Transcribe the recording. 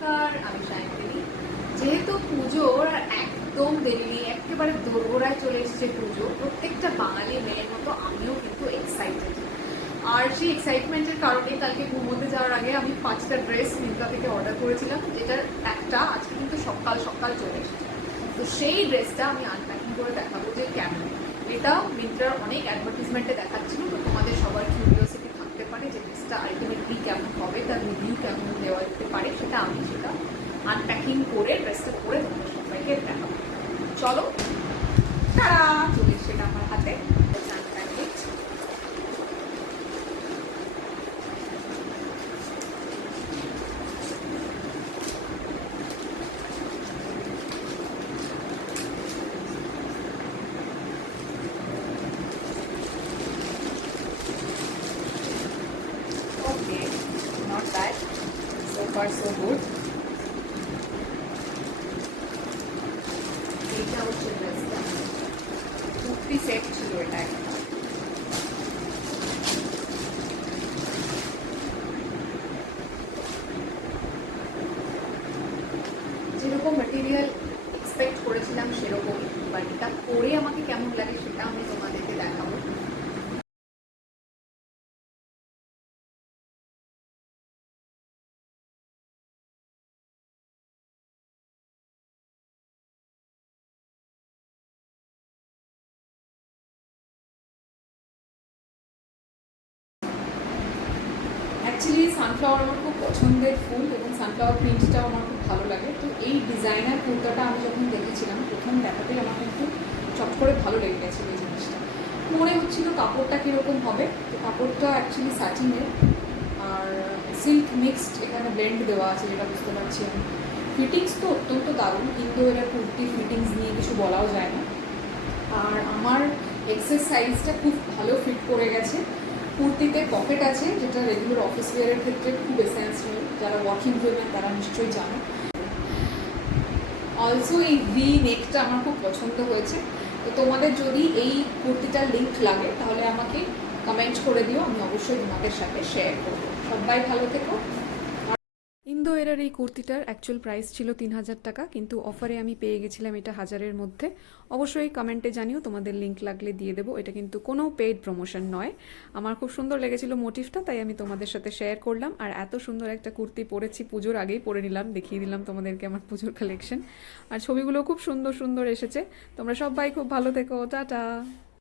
নমস্কার, আমি সায়ন্তিনী। যেহেতু পুজোর একদম দেরি নেই, একেবারে দোরগোড়ায় চলে এসেছে পুজো, প্রত্যেকটা বাঙালি মেয়ের মতো আমিও কিন্তু এক্সাইটেড। আর সেই এক্সাইটমেন্টের কারণে কালকে ঘুমোতে যাওয়ার আগে আমি 5টা ড্রেস মিন্ত্রা থেকে অর্ডার করেছিলাম, যেটার একটা আজকে কিন্তু সকাল সকাল চলে এসেছে। তো সেই ড্রেসটা আমি আনপ্যাকিং করে দেখাবো যে কেমন। এটা মিন্ত্রার অনেক অ্যাডভার্টিজমেন্টে দেখাচ্ছিল, তো তোমাদের সবার কিউরিওসিটি থাকতে পারে যে ড্রেসটা আলটিমেটলি কেমন হবে, তার রিভিউ কেমন দেওয়া যেতে পারে, সেটা আনপ্যাকিং করে ড্রেসটা পরে তোমাদের সবাইকে দেখাবো। চলো, তারা চলে সেটা আমার হাতে unpacking. Okay, not bad. So far so good. এটা হচ্ছে ড্রেসটা, কুর্তি সেট ছিল এটা একটা। যেরকম ম্যাটেরিয়াল এক্সপেক্ট করেছিলাম সেরকমই, বাট এটা পরে আমাকে কেমন লাগে সেটা আমি তোমাদেরকে দেখাবো। অ্যাকচুয়ালি সানফ্লাওয়ার আমার খুব পছন্দের ফুল এবং সানফ্লাওয়ার প্রিন্টটাও আমার খুব ভালো লাগে। তো এই ডিজাইনার কুর্তাটা আমি যখন দেখেছিলাম প্রথম দেখাতেই আমার কিন্তু চট করে ভালো লেগে গেছিলো এই জিনিসটা। মনে হচ্ছিল কাপড়টা কীরকম হবে। তো কাপড়টা অ্যাকচুয়ালি স্যাটিনের আর সিল্ক মিক্সড, এখানে ব্লেন্ড দেওয়া আছে যেটা বুঝতে পারছি আমি। ফিটিংস তো অত্যন্ত দারুণ, কিন্তু এরা কুর্তির ফিটিংস নিয়ে কিছু বলাও যায় না। আর আমার এক্সেস সাইজটা খুব ভালো ফিট করে গেছে। কুর্তিতে পকেট আছে, যেটা রেগুলার অফিস ওয়ারের ক্ষেত্রে খুব এসেন্সিয়াল। যারা ওয়ার্কিং উইমেন তারা নিশ্চয়ই জানো। অলসো এই ভি নেকটা আমার খুব পছন্দ হয়েছে। তো তোমাদের যদি এই কুর্তিটার লিঙ্ক লাগে তাহলে আমাকে কমেন্ট করে দিও, আমি অবশ্যই তোমাদের সাথে শেয়ার করবো। সবাই ভালো থেকো। ইন্দো এরার এই কুর্তিটার অ্যাকচুয়াল প্রাইস ছিল 3000 টাকা, কিন্তু অফারে আমি পেয়ে গেছিলাম এটা 1000-এর মধ্যে। অবশ্যই কমেন্টে জানিও, তোমাদের লিঙ্ক লাগলে দিয়ে দেবো। এটা কিন্তু কোনো পেইড প্রমোশন নয়। আমার খুব সুন্দর লেগেছিল মোটিভটা, তাই আমি তোমাদের সাথে শেয়ার করলাম। আর এত সুন্দর একটা কুর্তি পরেছি, পুজোর আগেই পরে নিলাম, দেখিয়ে দিলাম তোমাদেরকে আমার পুজোর কালেকশন। আর ছবিগুলো খুব সুন্দর সুন্দর এসেছে। তোমরা সবাই খুব ভালো থেকো, টাটা।